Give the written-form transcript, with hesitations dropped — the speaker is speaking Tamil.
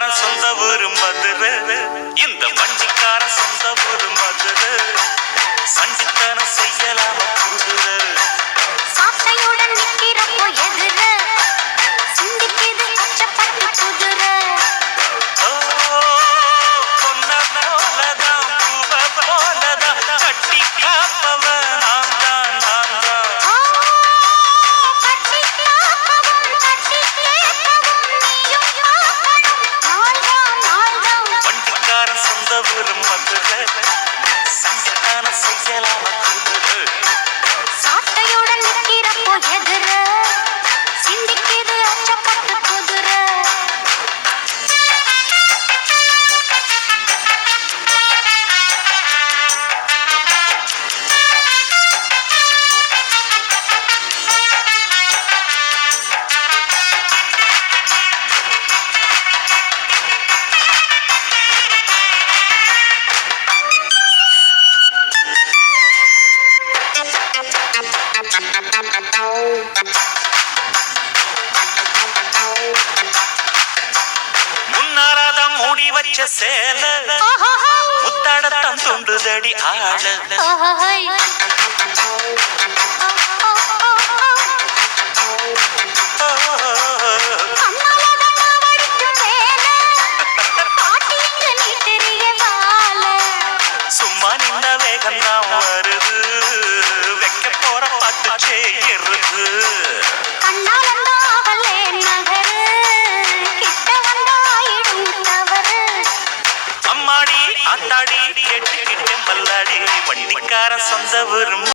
வண்டிக்காரன் சொந்த ஊரு மதுரை, இந்த வண்டிக்காரன் சொந்த ஊரு மதுரை. சண்டித்தனம் செய்யலாம குதிரை சாட்டையுடன் நிற்கிறப்போ எதிர சிந்திக்குது அச்சப்பட்டு குதிரை. பொன்ன போலதான் பூவ போலதான் கட்டி காப்பவன் நான் தான் நான் தான். கட்டி காக்கவும் கட்டி கேட்கவும் நீயும் பார்க்கணும் நாள்தான் நாள்தான். வண்டிக்காரன் சொந்த ஊரு மதுரை, சண்டித்தனம் செய்யலாம குதிரை. சாட்டையுடன் நிற்கிறப்போ எதிர சிந்திக்குது அச்சப்பட்டு குதிரை. முன்னாலதான் மூடி வச்ச சேல முத்தாடத்தான் தோன்றுதடி ஆள. ஓஹோய். அம்மாலதான் நான் வடிக்கும் வேலை பாட்டி எங்க நீ தெரிய வாழ. சும்மா நின்ன வேகம்தான் வருது, வைக்க போற பாட்டு செய்யறது. கண்ணாலந்தான் அவளே நகரு கிட்ட வந்தாயிடும் தவறு. அம்மாடி ஆத்தாடி கேட்டுக்கிட்டே மல்லாடி வண்டிக்கார சொந்த ஊரு